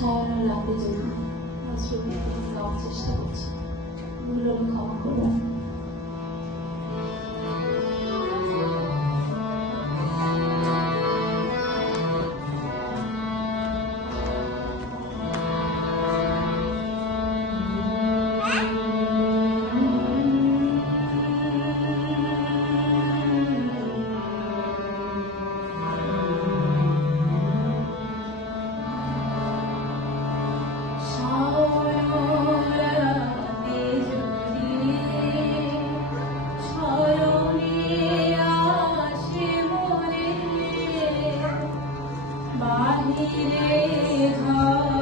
সারানো রাতে যেন ছবি গাওয়ার চেষ্টা করছি। ভুল ক্ষমা করবেন। বাহিরে ঘর